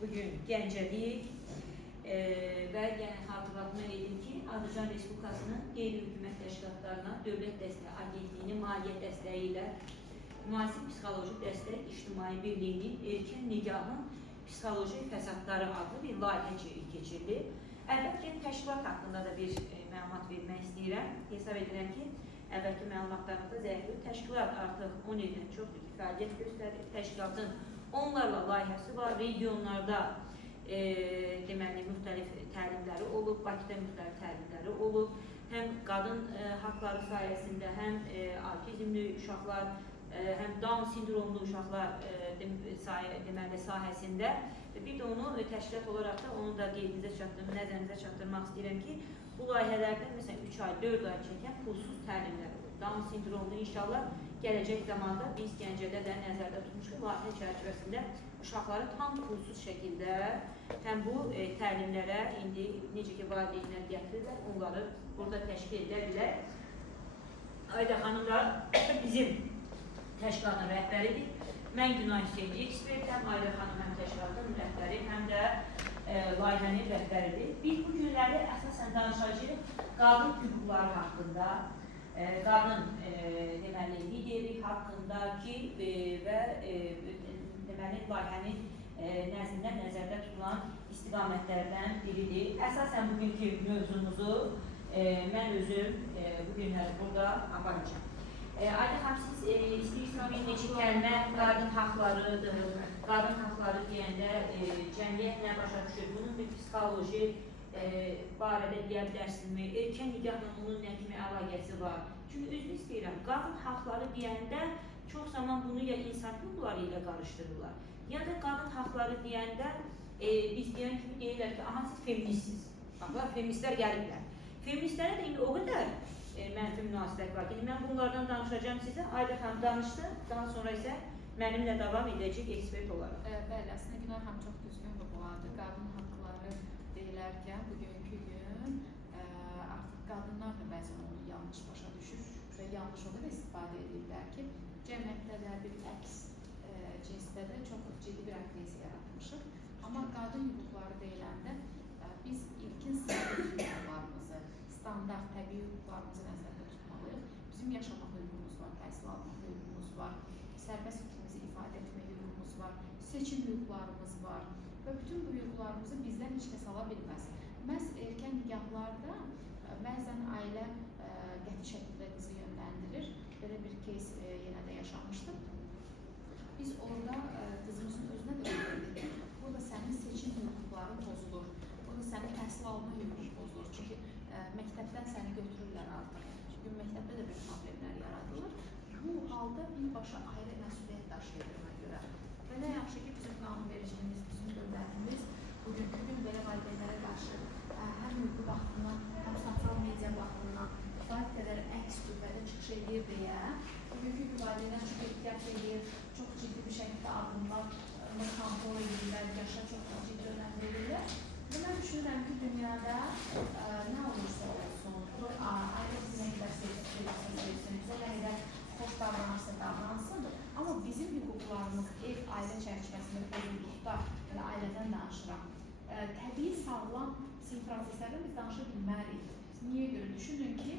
bugün Gəncəlik və yəni hatırlatma edim ki, Azərbaycan Respublikasının qeyri-hökumət təşkilatlarına Dövlət Dəstək Agentliyinin maliyyə dəstəyi ilə müasir psixoloji dəstək İctimai Birliyinin erkən nigahın psixoloji fəsadları adlı bir layihə keçirilir. Əvvəlcə təşkilat haqqında da bir məlumat vermək istəyirəm. Hesab edirəm ki, əvvəlki məlumatlarımızda zəifdir. Təşkilat artıq 10 ildən çoxdur ki, fəaliyyət göstərir. Təşkilatın onlarla layihəsi var. Regionlarda deməli, müxtəlif təlimləri olub, Bakıda müxtəlif təlimləri olub. Həm qadın haqları sayəsində, həm autizmli uşaqlar, həm Down sindromlu uşaqlar deməli, sahəsində. Bir də onu təşkilat olaraq da onu da nəzərinizə çatdırmaq istəyirəm ki, bu layihələrdə məsələn 3 ay, 4 ay çəkən pulsuz təlimlər olur. Down sindromlu inşallah gələcək zamanda biz Gəncədə də nəzərdə tutmuşuq. Layihə çərçivəsində uşaqları tam pulsuz şəkildə həm bu təlimlərə indi necə ki valideynlər gətirirlər, onları burada təşkil edə bilər. Ayda xanımlar bizim təşkilatın rəhbəridir. Mən Günay Hüseyin ekspertəm, Ayda xanım həm təşkilatın rəhbəri, həm də layihənin rəhbəridir. Biz bu günləri əsasən danışacağıq qadın hüquqları haqqında, qadın deməli, lideri haqqında ki və deməli, layihənin nəzdində nəzərdə tutulan istiqamətlərdən biridir. Əsasən bugünkü mövzumuzu mən özüm bu günləri burada aparacağım. Ayda xanım, siz istəyirsiniz bir neçə kəlmə qadın haqlarıdır. Qadın haqları deyəndə cəmiyyət nə başa düşür? Bunun bir psixoloji barədə deyə bilərsinizmi? Erkən nigahla onun nə kimi əlaqəsi var? Çünki üzr istəyirəm, qadın haqları deyəndə çox zaman bunu ya insan hüquqları ilə qarışdırırlar. Ya da qadın haqları deyəndə biz deyən kimi deyirlər ki, aha siz feministsiniz. Baxlar, feministlər gəliblər. Feministlərə də indi o qədər mənfi münasibət var ki, mən bunlardan danışacağım sizə. Ayda xanım danışdı, daha sonra isə mənimlə davam edəcək ekspert olaraq. Bəli, əslində Günay xanım çox düzgün vurğuladı. Qadın haqları deyilərkən bugünkü gün artıq qadınlar da bəzən onu yanlış başa düşür və yanlış o qədər istifadə edirlər ki, cəmiyyətdə də bir əks cinsdə də çox ciddi bir aqressiya yaratmışıq. Amma qadın hüquqları deyiləndə biz ilkin sınıf hüquqlarımızı, standart təbii hüquqlarımızı nəzərdə tutmalıyıq. Bizim yaşamaq hüququmuz var, təhsil almaq hüququmuz var, sərbəst fikrimizi ifadə etmə hüququmuz var, seçim hüquqlarımız var və bütün bu hüquqlarımızı bizdən heç kəs ala bilməz. Məhz erkən nigahlarda bəzən ailə qəti şəkildə qızı yönləndirir. Belə bir keys yenə də yaşamışdım. Biz orada qızımızın özünə də öyrədik. Burada sənin seçim hüquqların pozulur. Burada sənin təhsil alma hüququn pozulur. Çünki məktəbdən səni götürürlər artıq. Çünki məktəbdə də bir problemlər yaradılır. Bu halda birbaşa ayrı məsuliyyət daşıyırdığına görə. Və nə yaxşı ki, bizim qanunvericiliğimiz, bizim dövlətimiz bugünkü gün belə valideynlərə qarşı həm hüquqi baxımından, həm sosial media baxımından kifayət qədər əks qüvvədə çıxış edir deyə bugünkü gün valideynlər çox ehtiyat edir, çox ciddi bir şəkildə addımlar kontrol edirlər, yaşa çox ciddi önəm verirlər. Və mən düşünürəm ki, dünyada nə olursa olsun, ailə bizi nə qədər sevsin, bizə nə qədər xoş davranırsa davransın, amma bizim hüquqlarımız ev, ailə çərçivəsində pozulduqda, ailədən danışıram, təbii sağlam sinif proseslərdən biz danışa bilmərik. Niyə görə? Düşünün ki,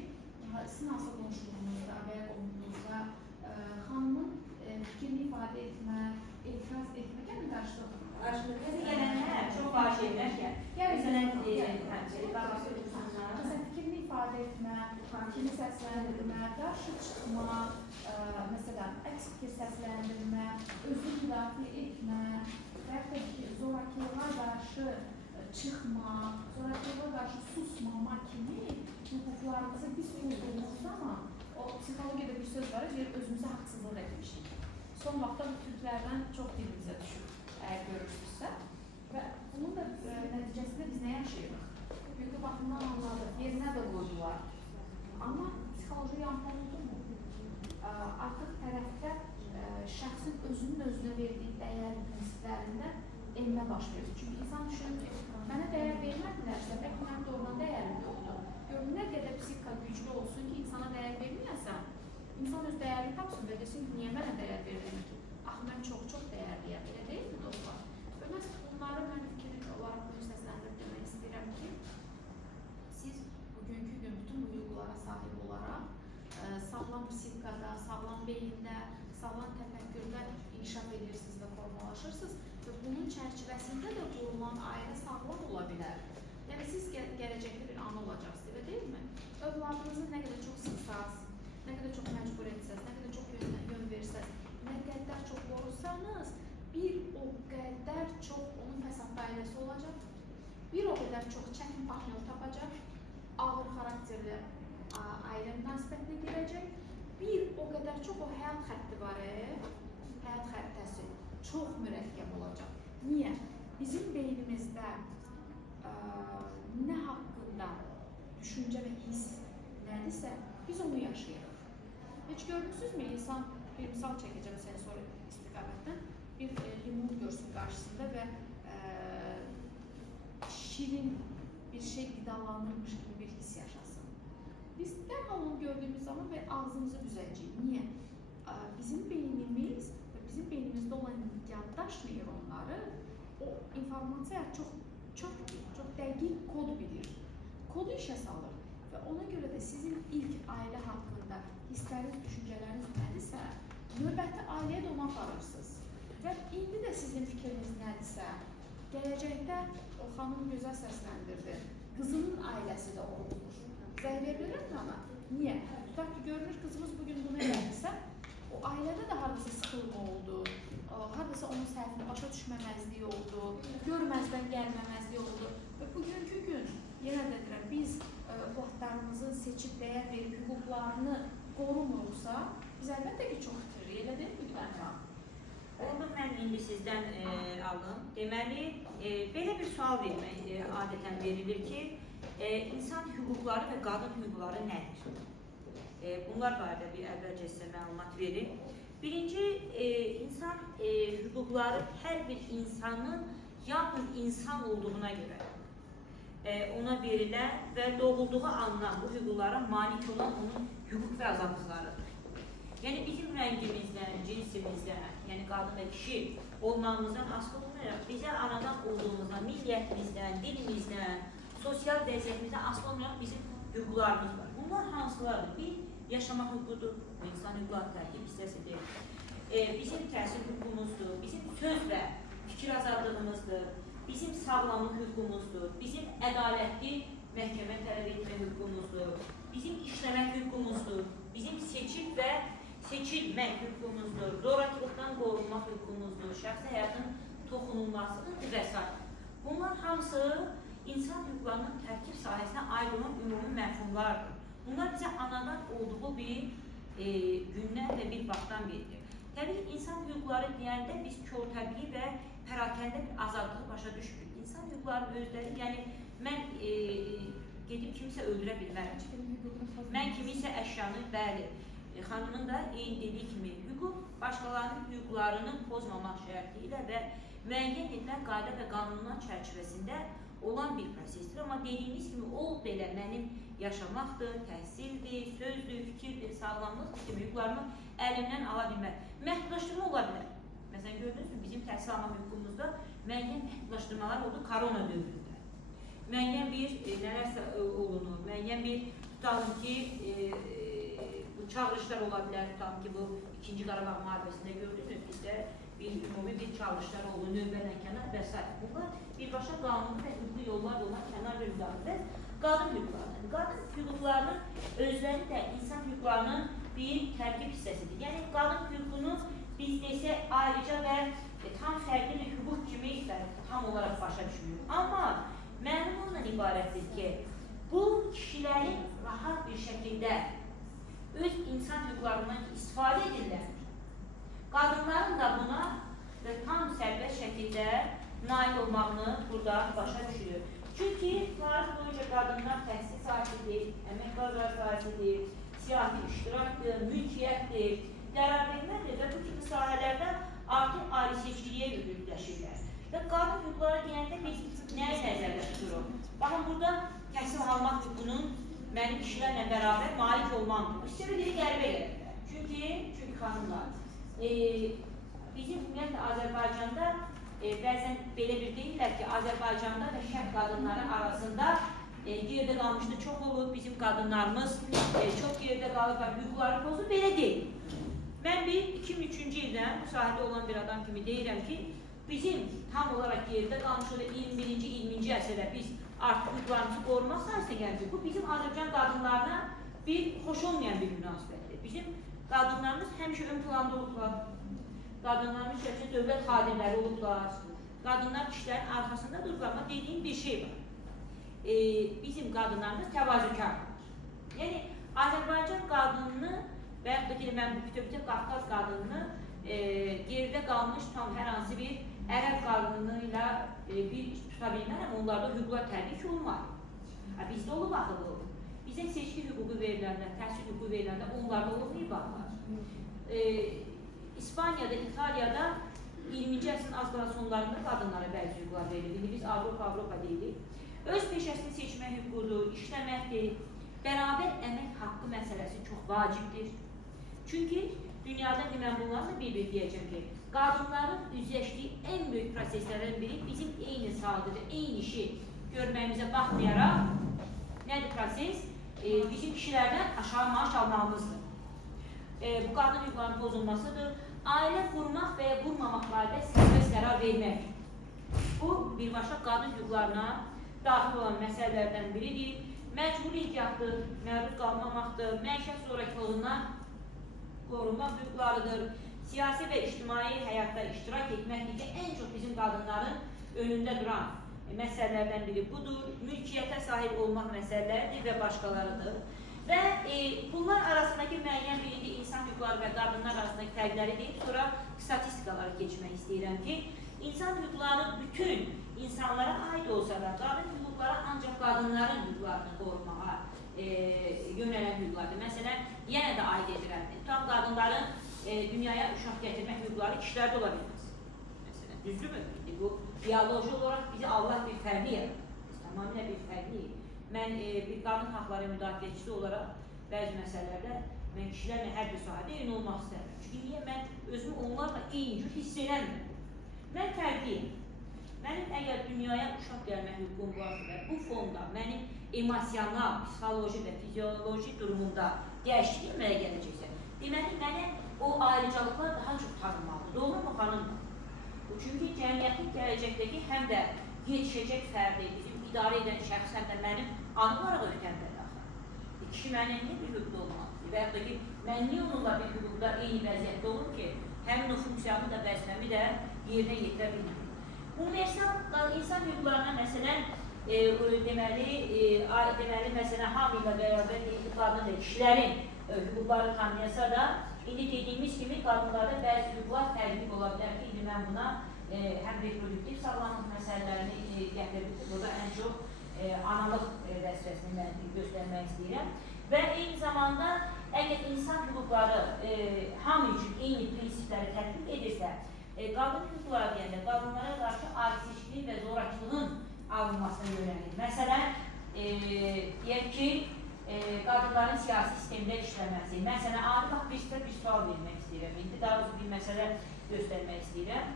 sizin asıl qonşuluğunuzda və ya qonşuluğunuzda xanımın fikrini ifadə etmə, etiraz etmə, gəlin qarşıda oturmaq. Qarşımıza gələnlər çox xahiş edirlər ki, məsələn, fikrini ifadə etmə, kimi səsləndirmə, qarşı çıxma, məsələn, əks fikir səsləndirmə, özünü müdafiə etmə, və ya zorakılığa qarşı çıxma, zorakılığa qarşı susmama kimi hüquqlarımızı biz pozduğumuz zaman, o psixologiyada bir söz var, özümüzə haqsızlıq etmişik. Son vaxtda bu türklərdən çox dilimizə düşür, əgər görürsünüzsə. Və bunun da nəticəsində biz nə yaşayırıq? Hüquqi baxımdan anladıq, yerinə də qoydular. Amma psixoloji yanıldı mı? Artıq tərəfdə şəxsin özünün özünə verdiyi dəyər prinsiplərində enmə baş verir. Çünki insan düşünür ki, mənə dəyər vermədilər, bəlkə mənim doğrudan dəyərim yoxdur. Görün, nə qədər psixika güclü olsun ki, insana dəyər verməyəsən, insan öz dəyərini tapsın və desin ki, niyə mənə dəyər verir ki? Axı, mən çox dəyərliyəm, elə deyil mi dostlar? Və məhz bunları mən təfəkkürdə inkişaf edirsiniz və formalaşırsınız və bunun çərçivəsində də qurulan ailə sağlam ola bilər. Yəni siz gələcəkdə bir ana olacaqsınız, elə deyilmi? Övladınızı nə qədər çox sıxsaz, nə qədər çox məcbur etsəz, nə qədər çox yön versəz, nə qədər çox qorursanız, bir o qədər çox onun fəsadlı ailəsi olacaq, bir o qədər çox çətin partnyor tapacaq, ağır xarakterli ailə münasibətinə girəcək, bir o qədər çox o həyat xətti var, həyat xəritəsi çox mürəkkəb olacaq. Niyə? Bizim beynimizdə nə haqqında düşüncə və hiss nədirsə, biz onu yaşayırıq. Heç görmüsünüzmü? İnsan, bir misal çəkəcəm sensor istiqamətdən, bir limon görsün qarşısında və şirin bir şey qidalanırmış kimi bir hiss yaşasın. Biz dərhal onu gördüyümüz zaman və ağzımızı büzəcəyik. Niyə? Bizim beynimiz və bizim beynimizdə olan yaddaş neyronları o informasiya çox dəqiq kod bilir. Kodu işə salır və ona görə də sizin ilk ailə haqqında hissləriniz, düşüncələriniz nədirsə, növbəti ailəyə də ona aparırsınız. Və indi də sizin fikriniz nədirsə, gələcəkdə o xanım gözəl səsləndirdi, qızının ailəsi də olunur. Zəh verilirmi ona? Niyə? Tutaq ki, görünür qızımız bugün bunu elədirsə, o ailədə də haradasa sıxılma oldu, haradasa onun səhvini başa düşməməzliyi oldu, görməzdən gəlməməzliyi oldu. Və bugünkü gün, yenə də deyirəm, biz övladlarımızın seçib dəyər verib hüquqlarını qorumuruqsa, biz əlbəttə ki, çox itiririk, elə deyil mi Güləndam? Onu mən indi sizdən aldım. Deməli, belə bir sual vermək adətən verilir ki, insan hüquqları və qadın hüquqları nədir? Bunlar barədə bir əvvəlcə sizə məlumat verim. Birinci, insan hüquqları hər bir insanın yalnız insan olduğuna görə ona verilən və doğulduğu andan bu hüquqlara malik olan onun hüquq və azadlıqlarıdır. Yəni bizim rəngimizdən, cinsimizdən, yəni qadın və kişi olmamızdan asılı olmayaraq bizə anadan olduğumuzdan, milliyyətimizdən, dilimizdən, sosial vəziyyətimizdən asılı olmayaraq bizim hüquqlarımız var. Bunlar hansılardır? Bir, yaşamaq hüququdur, insan hüquqları tərkib hissəsidir. Bizim təhsil hüququmuzdur, bizim söz və fikir azadlığımızdır, bizim sağlamlıq hüququmuzdur, bizim ədalətli məhkəmə tələb etmə hüququmuzdur, bizim işləmək hüququmuzdur, bizim seçib və seçilmək hüququmuzdur, zorakılıqdan qorunmaq hüququmuzdur, şəxsi həyatın toxunulmasıdır və s. Bunlar hamısı insan hüquqlarının tərkib sahəsinə aid olan ümumi məfhumlardır. Bunlar bizə anadan olduğu bir gündən və bir vaxtdan beridir. Təbii ki, insan hüquqları deyəndə biz körtəbliyi və pərakəndə bir azadlığı başa düşmürük. İnsan hüquqları özləri, yəni mən gedib kimisə öldürə bilmərəm. Mən kimisə əşyanı, bəli, xanımın da dediyi kimi hüquq başqalarının hüquqlarını pozmamaq şərti ilə və müəyyən edilən qayda və qanunlar çərçivəsində olan bir prosesdir. Amma dediyimiz kimi o belə mənim yaşamaqdır, təhsildir, sözdür, fikirdir, sağlamlıq kimi hüquqlarımı əlimdən ala bilmək. Məhdudlaşdırma ola bilər. Məsələn, gördünüz mü, bizim təhsil alma hüququmuzda müəyyən məhdudlaşdırmalar oldu korona dövründə. Müəyyən bir nələrsə olunur, müəyyən bir tutalım ki, bu çağırışlar ola bilər, tutalım ki, bu 2-ci Qarabağ müharibəsində gördünüz, bizdə bir ümumi bir çağırışlar oldu, növbədən kənar və s. Bunlar birbaşa qanuni və hüquqi yollar olan kənar və müdafiə qadın hüquqlarıdır. Qadın hüquqlarının özləri də insan hüquqlarının bir tərkib hissəsidir. Yəni, qadın hüququnu biz desək ayrıca və tam fərqli bir hüquq kimi tam olaraq başa düşmürük. Amma məlum ondan ibarətdir ki, bu kişilərin rahat bir şəkildə öz insan hüquqlarından istifadə edirlər. Qadınların da buna tam sərbəst şəkildə nail olmağını burada başa düşürük. Çünki tarix boyunca qadınlar təhsil sahibidir, əmək bazar sahibidir, siyasi iştirakdır, mülkiyyətdir, qərar vermədir və bu kimi sahələrdə artıq ayrı-seçkiliyə yüklükləşirlər. Və qadın hüquqları deyəndə biz nəyə nəzərdə tuturuq? Baxın, burada təhsil almaq hüququnun mənim kişilərlə bərabər malik olmamdır. İstəmə deyək, qəribə gəlirlər. Çünki xanımlar, bizim ümumiyyətlə Azərbaycanda bəzən belə bir deyirlər ki, Azərbaycanda və şərq qadınları arasında gerdə qalmışdı çox olur, bizim qadınlarımız çox gerdə qalır və hüquqları pozulur, belə deyil. Mən 2003-cü ildən bu sahədə olan bir adam kimi deyirəm ki, bizim tam olaraq yerdə qalmış 21-ci, 20-ci əsrdə biz artıq hüquqlarımızı qorumaq sayəsində gəldik. Bu bizim Azərbaycan qadınlarına bir xoş olmayan bir münasibətdir. Bizim qadınlarımız həmişə ön planda olublar. Qadınlarımız içərisində dövlət xadimləri olublar. Qadınlar kişilərin arxasında durublar. Amma dediyim bir şey var. Bizim qadınlarımız təvazökardır. Yəni, Azərbaycan qadınını və yaxud da ki, mən bu bütün Qafqaz qadınını geride qalmış tam hər hansı bir ərəb qadını ilə bir iş tuta bilmərəm, onlarda hüquqlar təbii ki, olmaz. Bizdə olub axılı olur. Bizə seçki hüququ veriləndə, təhsil hüququ veriləndə onlarda olmayıb baxlar. İspaniyada, İtaliyada 20-ci əsrin az qala sonlarında qadınlara bəzi hüquqlar verilir. İndi biz Avropa deyilik. Öz peşəsini seçmək hüququdur, işləməkdir. Bərabər əmək haqqı məsələsi çox vacibdir. Çünki dünyada mən bunlarla bir deyəcəm ki, qadınların üzləşdiyi ən böyük proseslərdən biri bizim eyni sahədə, eyni işi görməyimizə baxmayaraq, nədir proses? Bizim kişilərdən aşağı maaş almağımızdır. Bu qadın hüquqlarının pozulmasıdır. Ailə qurmaq və ya qurmamaq barədə sərbəst qərar vermək. Bu, birbaşa qadın hüquqlarına daxil olan məsələlərdən biridir. Məcburi ihtiyatdır, məruz qalmamaqdır, məişət zorakılığından qorunmaq hüquqlarıdır. Siyasi və ictimai həyatda iştirak etməkdir ki, ən çox bizim qadınların önündə duran məsələlərdən biri budur. Mülkiyyətə sahib olmaq məsələləridir və başqalarıdır. Və bunlar arasındakı müəyyən birinci insan hüquqları və qadınlar arasındakı fərqləri deyib, sonra statistikaları geçmək istəyirəm ki, insan hüquqları bütün insanlara aid olsa da, qadın hüquqları ancaq qadınların hüquqlarını qorumağa yönələn hüquqlardır. Məsələn, yenə də aid edirəm. Tam qadınların dünyaya uşaq gətirmək hüquqları kişilərdə ola bilməz. Məsələn, düzdürmü? Bu, biyoloji olaraq bizi Allah bir fərqli yaratır. Biz tamamilə bir fərqliyik. Mən bir qadın haqları müdafiəçisi olaraq bəzi məsələlərdə mən kişilərlə hər bir sahədə eyni olmaq istəmirəm. Çünki niyə mən özümü onlarla eyni cür hiss eləmirəm? Mən fərqliyim. Mənim əgər dünyaya uşaq gəlmə hüququm varsa və bu fonda mənim emosional, psixoloji və fizioloji durumunda dəyişiklik əmələ gələcəksə, deməli, mənə o ayrıcalıqlar daha çox tanınmalıdır. Doğru mu xanımlar? Çünki cəmiyyətin gələcəkdəki həm də yetişəcək fərdi, bizim idarə edən şəxs həm də mənim anı olaraq öhdəmdədir axı. Kişi mənim niyə bir hüquqda olmalıdır? Və yaxud da ki, mən niyə onunla bir hüquqda eyni vəziyyətdə olum ki, həmin o funksiyamı da, vəzifəmi də yerinə yetirə bilmirəm. Universal insan hüquqlarına məsələn, deməli, məsələn, hamı ilə bərabər qadın və kişilərin hüquqları tanıyasa da, indi dediyimiz kimi qadınlarda bəzi hüquqlar fərqli ola bilər ki, indi mən buna həm reproduktiv sağlamlıq məsələlərini gətirdik, burada ən çox analıq vəzifəsini mən göstərmək istəyirəm. Və eyni zamanda, əgər insan hüquqları hamı üçün eyni prinsipləri tətbiq edirsə, qadın hüquqları deyəndə qadınlara qarşı ayrıseçkiliyin və zorakılığın alınmasına yönəlir. Məsələn, deyək ki, qadınların siyasi sistemdə işləməsi. Məsələn, adi vaxt bir sual vermək istəyirəm. İndi daha doğrusu bir məsələ göstərmək istəyirəm.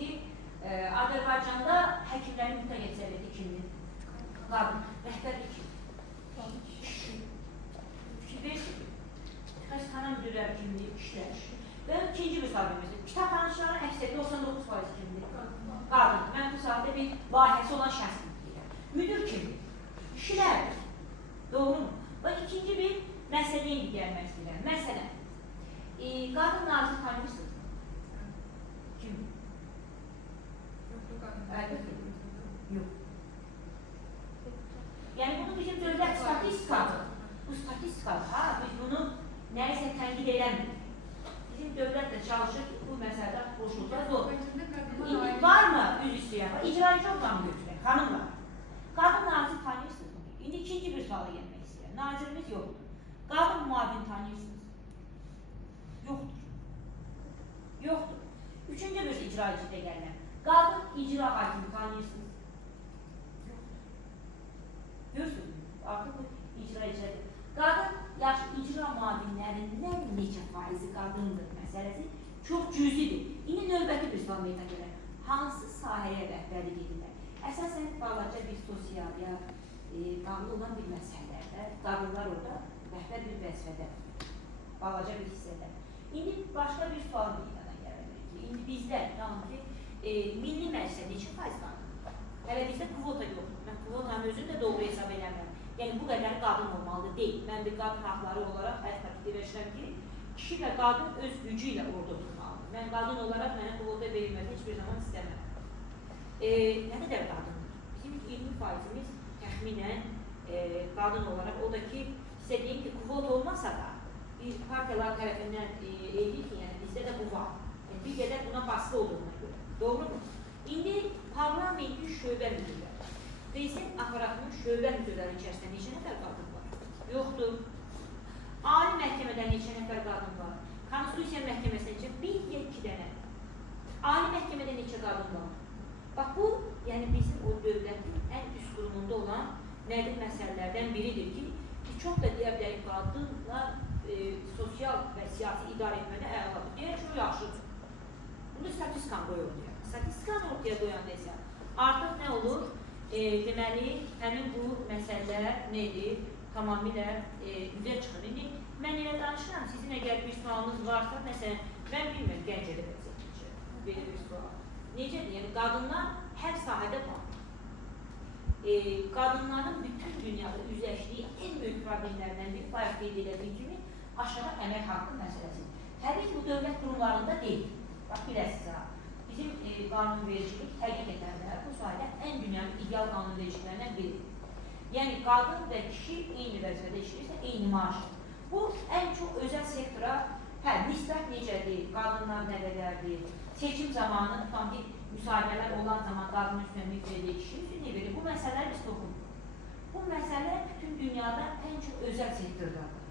Ki, Azərbaycanda həkimlərin mütləq əksəriyyəti kimdir? Qadın. Rəhbərlik kim? Fikir versin. Xəstəxana müdürləri kimdir? Kişilər. Və ikinci bir sabimiz. Kitabxanaçıların əksəriyyəti 99% kimdir? Qadın. Mən bu sahədə bir layihəsi olan şəxsim deyirəm. Müdür kimdir? Kişilərdir. Doğru mu? Və ikinci bir məsələyə indi gəlmək istəyirəm. Məsələn, qadın nazir tanıyırsınız mı? Kimdir? Yox. Yəni, bunu bizim dövlət statistikadır. Bu statistikadır. Ha, biz bunu nəyisə tənqid eləmirik. Bizim dövlət də çalışır ki, bu məsələdə qoşulsa zor. İndi var mı üz istəyən var? İcracı orqanı götürək, xanımlar. Qadın nazir tanıyırsınız mı? İndi ikinci bir suala gəlmək istəyirəm. Nazirimiz yoxdur. Qadın muavin tanıyırsınız? Yoxdur. Yoxdur. Üçüncü bir icracıda gəlirəm. Qadın icra hakimi tanıyırsınız? Yoxdur. Görürsünüz mü? Artıq bu icracıdır. Qadın icra muavinlərindən neçə faizi qadındır məsələsi çox cüzidir. İndi növbəti bir sual meydana gəlir. Hansı sahəyə rəhbərlik edirlər? Əsasən balaca bir sosial ya bağlı olan bir məsələlərdə qadınlar orada rəhbər bir vəzifədə. balaca bir hissədə. İndi başqa bir sual meydana gəlir ki, indi bizdə tamam ki, milli məclisə neçə faiz qadın var? Hələ bizdə kvota yoxdur. Mən kvotanın özünü də doğru hesab eləmirəm. Yəni bu qədər qadın olmalı deyil. Mən bir qadın haqları olaraq həyat fikirləşirəm ki, kişi və qadın öz gücü ilə orada durmalıdır. Mən qadın olaraq mənə kvota verilməsi heç bir zaman istəmirəm. Nə qədər qadındır? Bizim 20%-imiz təxminən qadın olaraq, o da ki, sizə deyim ki, kvota olmasa da bir partiyalar tərəfindən edir ki, yəni bizdə də bu var. Yəni, bir qədər buna baskı olduğuna görə. Doğru mu? İndi parlamentin şöbə müdürləri, prezident aparatının şöbə müdürləri içərisində neçə nəfər qadın var? Yoxdur. Ali məhkəmədə neçə nəfər qadın var? Konstitusiya məhkəməsində neçə? Bir ya iki dənə. Ali məhkəmədə neçə qadın var? Bax bu, yəni bizim o dövlətin ən üst qurumunda olan nədir məsələlərdən biridir ki, çox da deyə bilərik qadınlar sosial və siyasi idarə etmədə əladır. Deyək, çox yaxşıdır. Bunu statistikan qoyur ortaya. Statistikanı ortaya qoyanda isə artıq nə olur? Deməli, həmin bu məsələlər nədir? Tamamilə üzə çıxır. İndi mən elə danışıram, sizin əgər bir sualınız varsa, məsələn, mən bilmirəm, Gəncədə vəziyyətdir, belə bir sual. Necədir? Yəni, qadınlar hər sahədə var. Qadınların bütün dünyada üzləşdiyi en böyük problemlərdən bir bayaq qeyd edildiyi kimi aşağı əmək haqqı məsələsi. Təbii ki, bu dövlət qurumlarında deyil. Bax, biləsiniz ha. Bizim qanunvericilik həqiqətən də bu sayədə ən dünyanın ideal qanunvericiliklərindən biridir. Yəni, qadın və kişi eyni vəzifədə işləyirsə, eyni maaş. Bu, ən çox özəl sektora, nisbət necədir, qadınlar nə qədərdir, seçim zamanı, tam ki, müsahibələr olan zaman qadın üstünlük verir, kişi üstünlük verir. Bu məsələlər biz toxunur. Bu məsələlər bütün dünyada ən çox özəl sektordadır.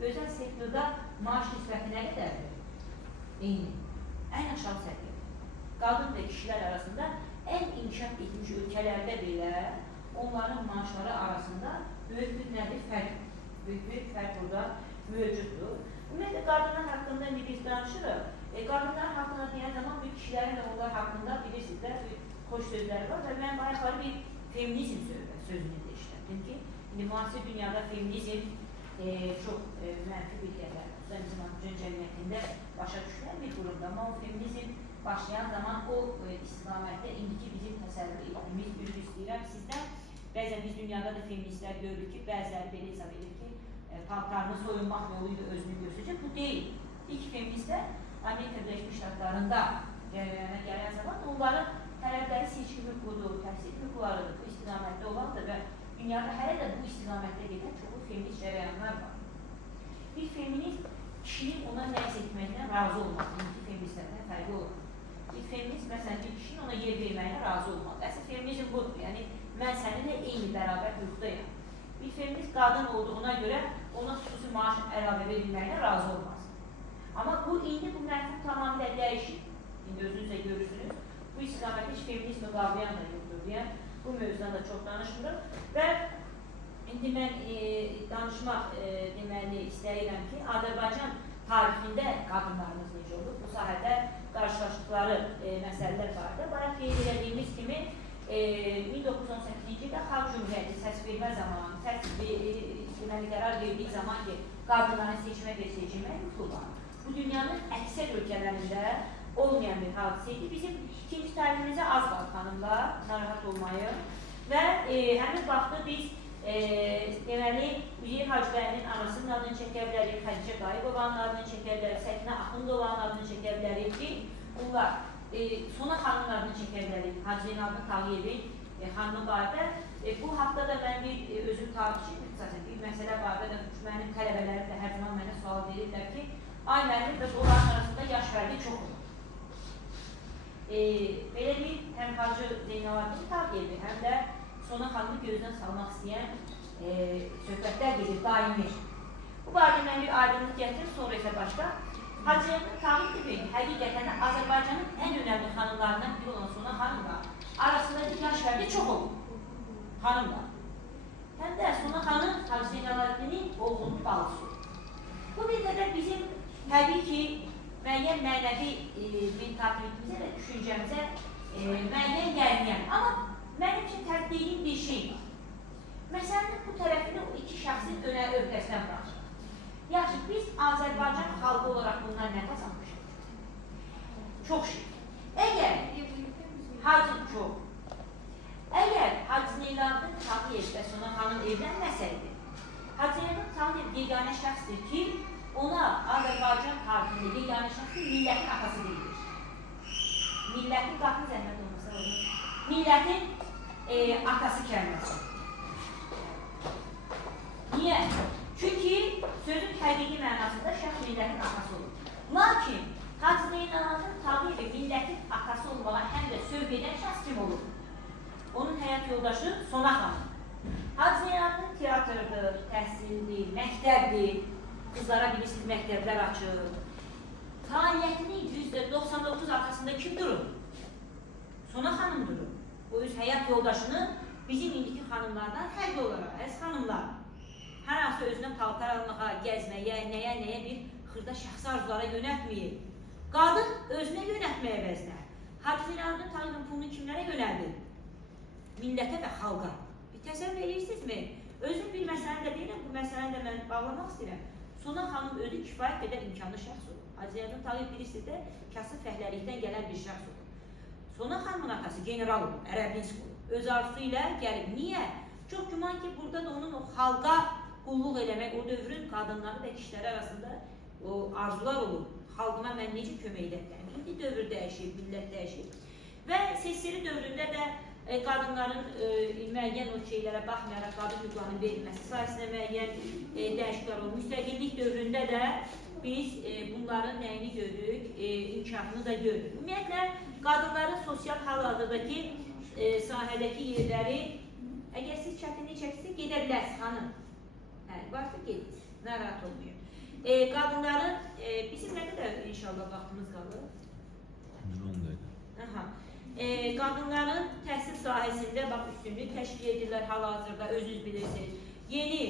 Özəl sektorda maaş nisbəti nə qədərdir? Eyni. Ən aşağı səviyyədir. Qadın və kişilər arasında ən inkişaf etmiş ölkələrdə belə onların maaşları arasında böyük bir nədir? Fərq. Böyük bir fərq burada mövcuddur. Ümumiyyətlə, qadınlar haqqında indi biz danışırıq. Qadınlar haqqında deyən zaman bir kişilərin və onlar haqqında bilirsizlər, bir xoş sözləri var və mən bayaqları bir feminizm sözünü də işlətdim ki, indi müasir dünyada feminizm çox mənfi bir qədər, bizim Azərbaycan cəmiyyətində başa düşülən bir qurumda, amma o feminizm başlayan zaman o istiqamətdə indiki bizim təsəvvür etdiyimiz bir istəyirəm sizdən. Bəzən biz dünyada da feministlər görürük ki, bəziləri belə hesab edir ki, paltarını soyunmaq yolu ilə özünü göstərəcək. Bu deyil. İlk feministlər Amerika Birləşmiş Ştatlarında gələn zaman onların tələbləri seçki hüququdur, təhsil hüquqlarıdır, bu istiqamətdə olandır və dünyada hələ də bu istiqamətdə gedən çoxlu feminist cərəyanlar var. Bir feminist kişinin ona nəyisə etməklə razı olmaz, indiki feministlərdən fərqi olur. Bir feminist, məsələn, bir kişinin ona yer verməyinə razı olmaz. Əsl feminizm budur, yəni mən səninlə eyni bərabər hüquqdayım. Bir feminist qadın olduğuna görə ona xüsusi maaş əlavə verilməyinə razı olmaz. Amma bu, indi bu məfhum tamamilə dəyişir. İndi özünüz də görürsünüz. Bu istiqamətdə heç feminizmi qavrayan da yoxdur deyən bu mövzudan da çox danışmırıq. Və indi mən danışmaq deməli istəyirəm ki, Azərbaycan tarixində qadınlarımız necə olur? Bu sahədə qarşılaşdıqları məsələlər barədə. Bayaq qeyd edildiyimiz kimi 1918-ci ildə Xalq Cümhuriyyəti səs vermə zamanı, deməli qərar verdiyi zaman ki, qadınların seçmə və seçilmə hüququ var. Bu dünyanın əksər ölkələrində olmayan bir hadisəydi. Bizim ikinci təlimimizə az var xanımlar, narahat olmayın. Və həmin vaxtda biz deməli Üzeyir Hacıbəyinin anasının adını çəkə bilərik, Xədicə Qayıbovanın adını çəkə bilərik, Səkinə Axundovanın adını çəkə bilərik ki, bunlar Sona xanımın adını çəkə bilərik, Hacı Zeynalabdin Tağıyevin xanımı barədə. Bu haqda da mən bir özüm tarixçiyim, bir məsələ barədə də mənim tələbələrim də hər zaman mənə sual verirlər ki, ay müəllim və onların arasında yaş fərqi çox olur. Belə bir, həm Hacı Zeynalabdin Tağıyevi, həm də Sona xanımı gözdən salmaq istəyən söhbətlər gedir, daimi. Bu barədə mən bir aydınlıq gətirim, sonra isə başqa. Hacı Zeynalabdin Tağıyevi həqiqətən də Azərbaycanın ən önəmli xanımlarından biri olan Sona xanımla arasındakı yaş fərqi çox olur. Xanımlar. Həm də Sona xanım Hacı Zeynalabdinin oğlunun balısı. Bu bir qədər bizim təbii ki, müəyyən mənəvi mentalitetimizə və düşüncəmizə müəyyən gəlməyən. Amma mənim üçün təqdiyim bir şey var. Məsələnin bu tərəfini o iki şəxsin öhdəsindən bıraxır. Yaxşı, biz Azərbaycan xalqı olaraq bundan nə qazanmışıq? Çox şey. Əgər Hacı çox. Əgər Hacı Zeynalabdin Tağıyev və Sona xanım evlənməsəydi, Hacı Zeynalabdin Tağıyev yeganə şəxsdir ki, ona Azərbaycan tarixində yeganə şəxsdir, millətin atası deyilir. Millətin qatın zəhmət olmasa olur. Millətin atası kəlməsi. Niyə? Çünki sözün həqiqi mənasında şəxs millətin atası olur. Lakin Hacı Zeynalabdin Tağıyev millətin atası olmağa həm də sövq edən şəxs kim olur? Onun həyat yoldaşı Sona xanım. Hacı Zeynalabdin teatrdır, təhsildir, məktəbdir. Qızlara bilirsiniz, məktəblər açır. Fəaliyyətinin %99 arxasında kim durur? Sona xanım durur. O öz həyat yoldaşını bizim indiki xanımlardan fərqli olaraq, əziz xanımlar, hər hansı özünə paltar almağa, gəzməyə, nəyə bir xırda şəxsi arzulara yönətməyir. Qadın özünə yönətməyə vəznər. Hacı Zeynalabdin Tağıyevin pulunu kimlərə yönəldir? Millətə və xalqa. Təsəvvür edirsinizmi? Özüm bir məsələni də deyirəm, bu məsələni də mən bağlamaq istəyirəm. Sona xanım özü kifayət qədər imkanlı şəxs olur. Hacı Zeynalabdin Tağıyev bilirsiniz də kasıb fəhləlikdən gələn bir şəxs olur. Sona xanımın atası general olur, Ərəbinsk olur. Öz arzusu ilə gəlib. Niyə? Çox güman ki, burada da onun o xalqa qulluq eləmək, o dövrün qadınları və kişiləri arasında o arzular olur. Xalqıma mən necə kömək edə bilərəm? İndi dövr dəyişir, millət dəyişir. Və SSR dövründə də qadınların müəyyən o şeylərə baxmayaraq qadın hüquqlarının verilməsi sayəsində müəyyən dəyişikliklər olub. Müstəqillik dövründə də biz bunların nəyini görürük, inkişafını da görürük. Ümumiyyətlə, qadınların sosial hal-hazırdakı sahədəki yerləri, əgər siz çətinlik çəksə, gedə bilərsiniz, xanım. Varsa gedin, narahat olmuyor. Qadınların, bizim nə qədər inşallah vaxtımız qalır? 10 dəqiqə. Qadınların təhsil sahəsində üstünlük təşkil edirlər hal-hazırda, özünüz bilirsiniz. Yeni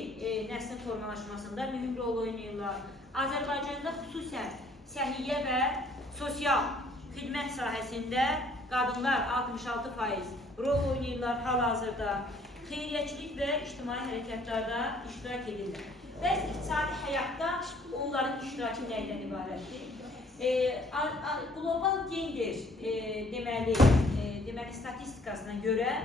nəslin formalaşmasında mühüm rol oynayırlar. Azərbaycanda xüsusən səhiyyə və sosial xidmət sahəsində qadınlar 66% rol oynayırlar hal-hazırda. Xeyriyyəçilik və ictimai hərəkətlərdə iştirak edirlər. Bəs iqtisadi həyatda onların iştirakı nəyindən ibarətdir? Global gender deməli statistikasına görə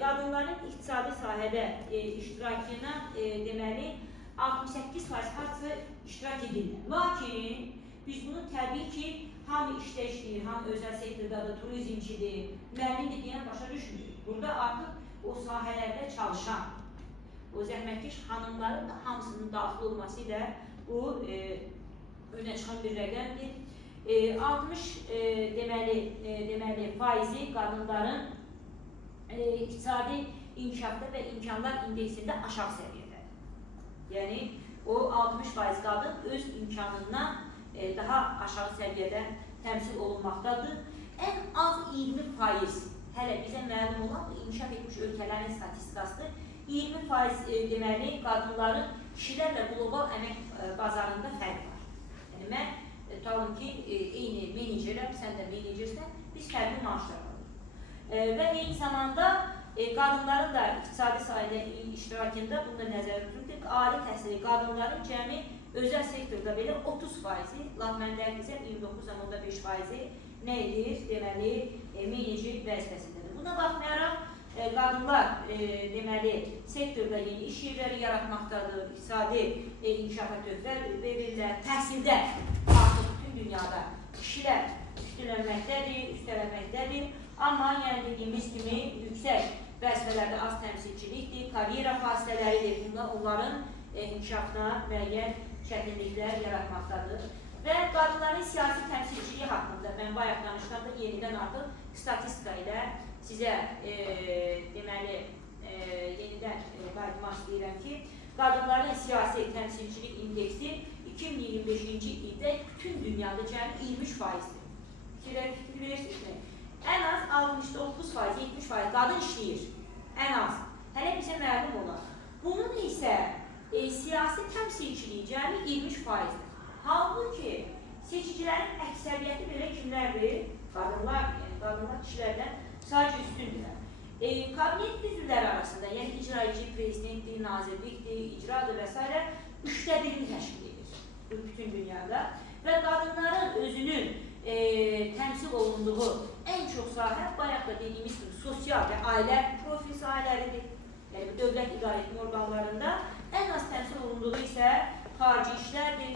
qadınların iqtisadi sahədə iştirakına deməli 68% hardasa iştirak edirlər. Lakin biz bunu təbii ki, hamı işdə işləyir, hamı özəl sektordadır, turizmçidir, müəllimdir deyən başa düşmürük. Burada artıq o sahələrdə çalışan, o zəhmətkeş xanımların da hamısının daxil olması ilə bu önə çıxan bir rəqəmdir. 60 deməli faizi qadınların iqtisadi inkişafda və imkanlar indeksində aşağı səviyyədə. Yəni o 60% qadın öz imkanından daha aşağı səviyyədə təmsil olunmaqdadır. Ən az 20% hələ bizə məlum olan bu inkişaf etmiş ölkələrin statistikasıdır. 20% deməli qadınların kişilərlə qlobal əmək bazarında fərq var. Yəni mən tutalım ki, eyni menecerəm, sən də menecersən, biz fərqli maaşlar alırıq. Və eyni zamanda qadınların da iqtisadi sahədə iştirakında bunu da nəzərdə tuturuq. Ali təhsili qadınların cəmi özəl sektorda belə 30%, laqməndər isə 29,5% nə edir? Deməli, menecer vəzifəsindədir. Buna baxmayaraq, qadınlar deməli sektorda yeni iş yerləri yaratmaqdadır, iqtisadi inkişafa töhfə verirlər, təhsildə artıq bütün dünyada kişilər üstələnməkdədir. Amma yəni dediyimiz kimi yüksək vəzifələrdə az təmsilçilikdir, karyera fasilələridir. Bunlar onların inkişafına müəyyən çətinliklər yaratmaqdadır. Və qadınların siyasi təmsilçiliyi haqqında mən bayaq danışdıqda yenidən artıq statistika ilə sizə deməli yenidən qayıtmaq istəyirəm ki, qadınların siyasi təmsilçilik indeksi 2025-ci ildə bütün dünyada cəmi 23%-dir. Fikir verirsinizmi? Ən az 69%, 70% qadın işləyir. Ən az. Hələ bizə məlum olan. Bunun isə siyasi təmsilçiliyi cəmi 23%-dir. Halbuki seçicilərin əksəriyyəti belə kimlərdir? Qadınlar, yəni qadınlar kişilərdən sadəcə üstündürlər. Kabinet üzvləri arasında, yəni icra edici prezidentdir, nazirlikdir, icradır və s. 1/3 təşkil edir. bütün dünyada ve kadınların özünün temsil olunduğu en çok sahə bayaq da dediyimiz gibi sosyal ve aile profil sahələridir. Yani dövlət idarəetmə orqanlarında en az temsil olunduğu ise xarici işlərdir,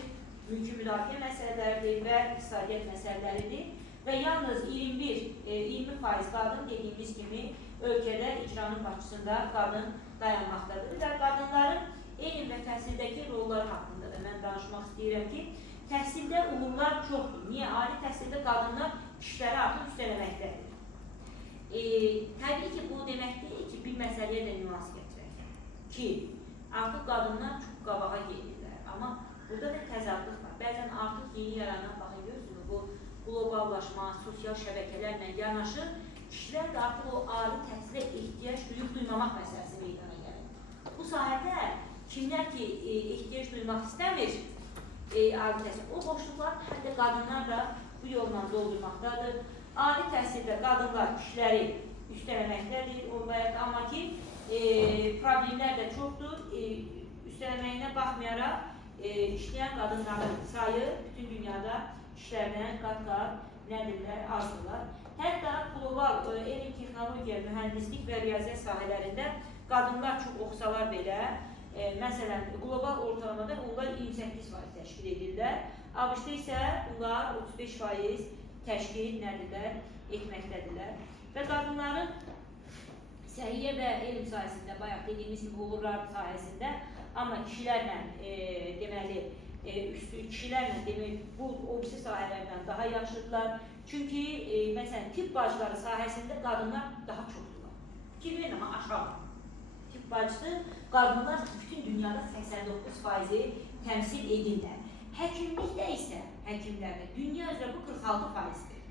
mülki müdafiə məsələləridir və iqtisadiyyat məsələləridir. Və yalnız 20% qadın dediyimiz kimi ölkədə icranın başçısında qadın dayanmaqdadır. Və qadınların elm və təhsildəki rolları haqqında da mən danışmaq istəyirəm ki, təhsildə uğurlar çoxdur. Niyə? Ali təhsildə qadınlar işləri artıq üstələməkdədir. Təbii ki, bu demək deyil ki, bir məsələyə də nüans gətirək ki, artıq qadınlar çox qabağa gedirlər. Amma burada da təzadlıq var. Bəzən artıq yeni yaranan, baxın görürsünüz, bu qloballaşma, sosial şəbəkələrlə yanaşı, kişilər də artıq o ali təhsilə ehtiyac duymaq məsələsi meydana gəlir. Bu sahədə kimlər ki, ehtiyac duymaq istəmir, ali təhsil, o boşluqlar hətta qadınlar da bu yolla doldurmaqdadır. Ali təhsildə qadınlar kişiləri üstələməkdədir, amma ki, problemlər də çoxdur. Üstələməyinə baxmayaraq, işləyən qadınların sayı bütün dünyada işlərdən qat-qat nədirlər, azdırlar. Hətta qlobal elm, texnologiya, mühəndislik və riyaziyyat sahələrində qadınlar çox oxusalar belə, məsələn, qlobal ortalamada onlar 28% təşkil edirlər. ABŞ-da isə bunlar 35% təşkil nədirlər, etməkdədirlər. Və qadınların səhiyyə və elm sayəsində, bayaq dediyimiz kimi uğurlar sayəsində, amma kişilərlə deməli, kişilərlə demək, bu obsi sahələrdən daha yaxşıdırlar. Çünki, məsələn, tibb bacıları sahəsində qadınlar daha çoxdurlar. Fikir amma aşağı. Tibb bacısı qadınlar bütün dünyada 89% təmsil edirlər. Həkimlikdə isə, həkimlərdə dünya üzrə bu 46%-dir.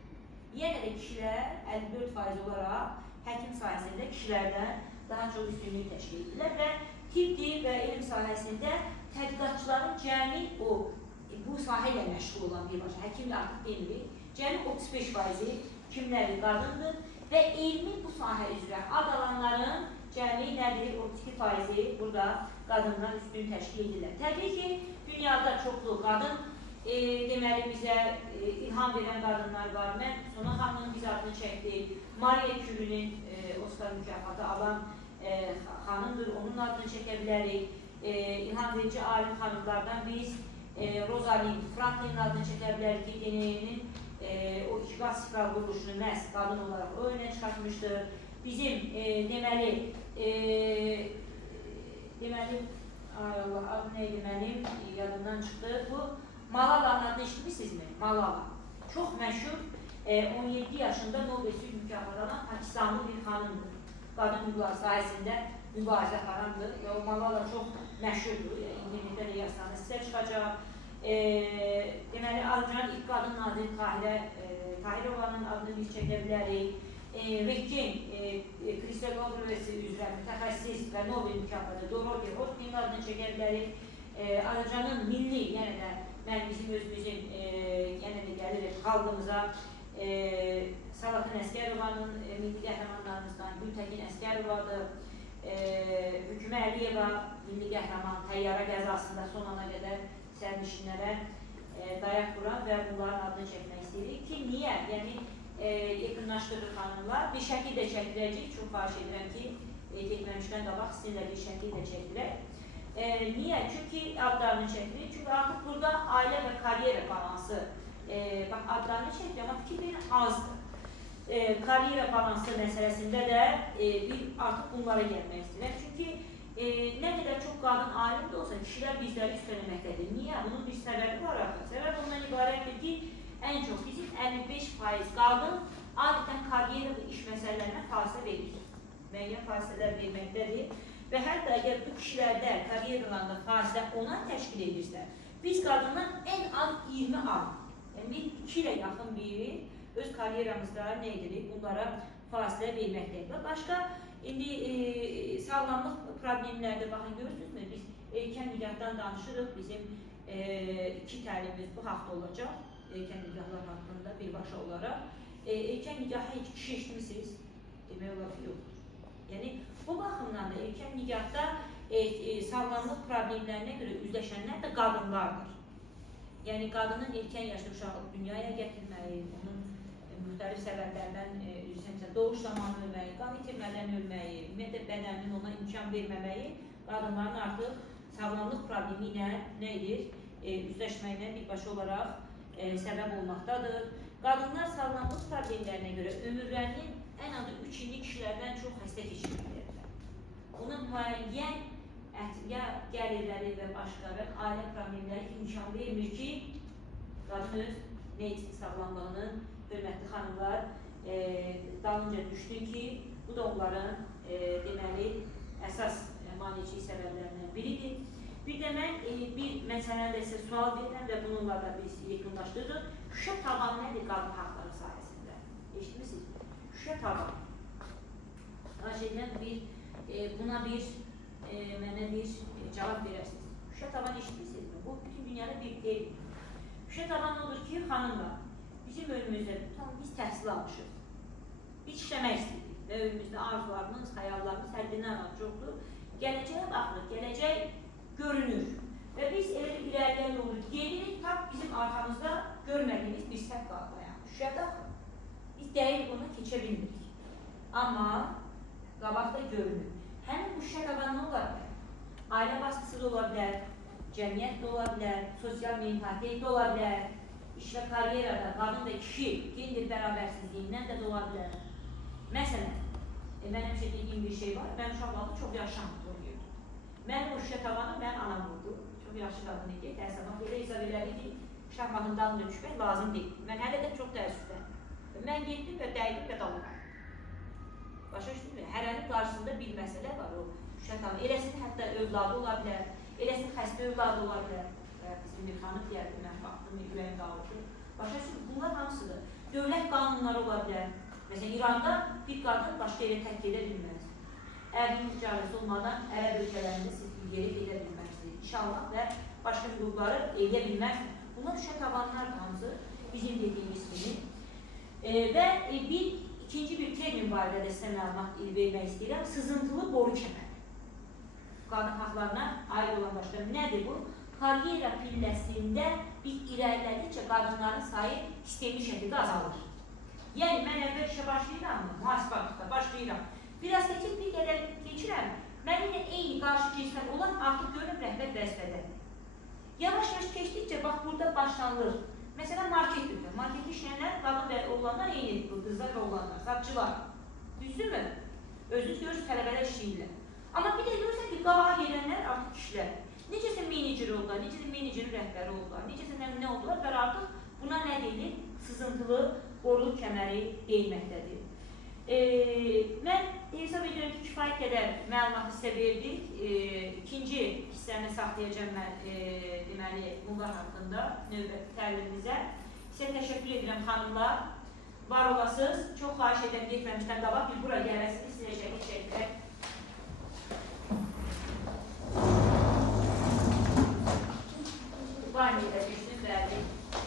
Yenə də kişilər 54% olaraq həkim sayəsində kişilərdən daha çox üstünlük təşkil edirlər və tibb və elm sahəsində tədqiqatçıların cəmi bu sahə ilə məşğul olan birbaşa, həkimlə artıq demirik, cəmi 35%-i kimləri qadındır və elmi bu sahə üzrə ad alanların cəmi nədir, 32%-i burada qadınlar üstün təşkil edirlər. Təbii ki, dünyada çoxlu qadın deməli bizə ilham verən qadınlar var. Mən Sona xanımın biz adını çəkdik, Maria Curie'nin Oscar mükafatı alan xanımdır, onun adını çəkə bilərik. İlham verici alim xanımlardan biz Rosalind Franklin'in adını çəkə bilərik ki, DNR-nin o iki qaz spiral quruluşunu məhz qadın olaraq o önə çıxartmışdır. Bizim deməli adı neydi mənim, yadımdan çıxdı. Bu Malala'nın adını eşitmişsinizmi? Malala. Çox məşhur 17 yaşında Nobel sülh mükafatı alan Pakistanlı bir xanımdır. Qadın hüquqları sayəsində mübarizə aparandır. O Malala çox məşhurdur. İnternetdə də yazsanız sizə çıxacaq. Deməli, Azərbaycanın ilk qadın naziri Tahirovanın adını biz çəkə bilərik. Rekin, Kristallograf Üniversitesi üzrə mütəxəssis və Nobel mükafatı Dorothy Hotkins adını çəkə bilərik. Azərbaycanın milli, yəni də bizim özümüzün yenə də gəlir xalqımıza Salatin Əskərovanın milli qəhrəmanlarımızdan Gültəkin Əskərovadır, Hükümə Əliyeva milli qəhrəman təyyarə qəzasında son ana qədər sərnişinlərə dayaq vuran və bunların adını çəkmək istəyirik ki, niyə? Yəni, yaxınlaşdırır xanımlar. Bir şəkil də çəkiləcək, çox xahiş edirəm ki, getməmişdən qabaq sizinlə bir şəkil də çəkilək. Niyə? Çünki adlarını çəkilir. Çünki artıq burada ailə və karyera balansı, adlarını çəkilir, amma fikir verin azdır. Karyera balansı məsələsində də artıq bunlara gəlmək istəyirəm. Çünki nə qədər çox qadın alim də olsa, kişilər bizləri üstələməkdədir. Niyə? Bunun bir səbəbi var axı. Səbəb ondan ibarətdir ki, ən çox bizim 55% qadın adətən karyera və iş məsələlərinə fasilə verir. Müəyyən fasilələr verməkdədir. Və hətta əgər bu kişilərdə karyeralarında fasilə ona təşkil edirsə, biz qadınlar ən az 20 ay, yəni 2 ilə yaxın bir öz karyeramızda nə edirik? Bunlara fasilə verməkdəyik. Və başqa, indi sağlamlıq problemlərdə, baxın, görürsünüzmü? Biz erkən nigahdan danışırıq, bizim 2 təlimimiz bu haqda olacaq, erkən nigahlar haqqında birbaşa olaraq. Erkən nigahı heç kişi eşitmişsiniz, demək olar ki, yoxdur. Yəni, bu baxımdan da erkən nigahda sağlamlıq problemlərinə görə üzləşənlər də qadınlardır. Yəni qadının erkən yaşda uşağı dünyaya gətirməyi, onun müxtəlif səbəblərdən doğuş zamanı ölməyi, qan itirmədən ölməyi, ümumiyyətlə bədəninin ona imkan verməməyi qadınların artıq sağlamlıq problemi ilə nə edir? Üzləşməyinə birbaşa olaraq səbəb olmaqdadır. Qadınlar sağlamlıq problemlərinə görə ömürlərinin ən azı 3 illik kişilərdən çox xəstə keçirirlər. Onun müəyyən ya gəlirləri və başqa və ailə problemləri imkan vermir ki, qadın öz sağlamlığının, hörmətli xanımlar, dalınca düşdü ki, bu da onların deməli əsas maneçilik səbəblərindən biridir. Bir də mən bir məsələdə sizə sual verirəm və bununla da biz yekunlaşdırırıq. Şüşə tavan nədir qadın haqları sayəsində? Eşitmişsiniz? Şüşə tavan. Xahiş edirəm buna mənə bir cavab verərsiniz. Şüşə tavan eşitmişsinizmi? Bu bütün dünyada bir deyil. Şüşə tavan odur ki, xanımlar, bizim önümüzdə biz təhsil almışıq. Biz işləmək istəyirik və önümüzdə arzularımız, xəyallarımız həddindən az çoxdur. Gələcəyə baxırıq, gələcək görünür və biz elə bir irəliləyən olur, gelirik, tam bizim arxamızda görmədiyimiz bir səhv qalmayan. Şüşə daxil. Biz dəqiq ona keçə bilmirik. Amma qabaqda görünür. Həmin bu şüşə tavan nə ola bilər? Ailə baskısı da ola bilər, cəmiyyət də ola bilər, sosial mentalite də ola bilər, iş və karyerada qadın və kişi gender bərabərsizliyindən də ola bilər. Məsələn, mən həmişə dediyim bir şey var, mən uşaqlarla çox yaxşı oynuyordum. Mənim o şüşə tavanı mən anam vurdu. Çox yaxşı qadın idi, təəssüfən belə hesab elədi ki, şahmatın dalınca düşmək lazım deyil. Mən hələ də çox təəssüfləndim. Mən getdim və dəydim və dalım. Başa düşdünmü? Hərənin qarşısında bir məsələ var o şüşə tavanı. Eləsinin hətta övladı ola bilər, eləsinin xəstə övladı ola bilər. Bizim bir xanım deyərdi, mən baxdım, ürəyim dağıldı. Başa düşdünmü? Bunlar hamısıdır. Dövlət qanunları ola bilər. Məsələn, İranda bir qadın başqa yerə tərk edə bilməz. Ərinin icazəsi olmadan ərəb ölkələrində siz bir yerə gedə bilməzsiniz. İnşallah və başqa hüquqları edə bilməzsiniz. Bunlar şüşə tavanlar hamısı bizim dediyimiz kimi. Və ikinci bir termin barədə də sizə məlumat vermək istəyirəm. Sızıntılı boru kəməri. Qadın haqlarına aid olan başqa nədir bu? Karyera pilləsində biz irəlilədikcə qadınların sayı sistemli şəkildə azalır. Yəni, mən əvvəl işə başlayıram mı? Mühasibatlıqda başlayıram. Biraz keçib bir qədər keçirəm. Mənimlə eyni qarşı keçmək olan artıq görünüm rəhbər vəzifədədir. Yavaş-yavaş keçdikcə, bax, burada başlanılır. Məsələn, market düzdür. Marketdə işləyənlər, qadın və oğlanlar eynidir bu, qızlar və oğlanlar, satçılar. Düzdürmü? Özünüz görürsünüz, tələbələr işləyirlər. Amma bir də görürsən ki, qabağa gedənlər artıq kişilər. Necəsə menecer oldular, necəsə menecerin rəhbəri oldular, necəsə nə oldular və artıq buna nə deyilir? Sızıntılı boru kəməri deyilməkdədir. Mən hesab edirəm ki, kifayət qədər məlumatı sizə verdik. İkinci hissəni saxlayacağım mən deməli bunlar haqqında növbəti təlimimizə. Sizə təşəkkür edirəm xanımlar. Var olasınız. Çox xahiş edirəm getməmişdən qabaq bir bura gələsiniz, sizə şəkil çəkdirək.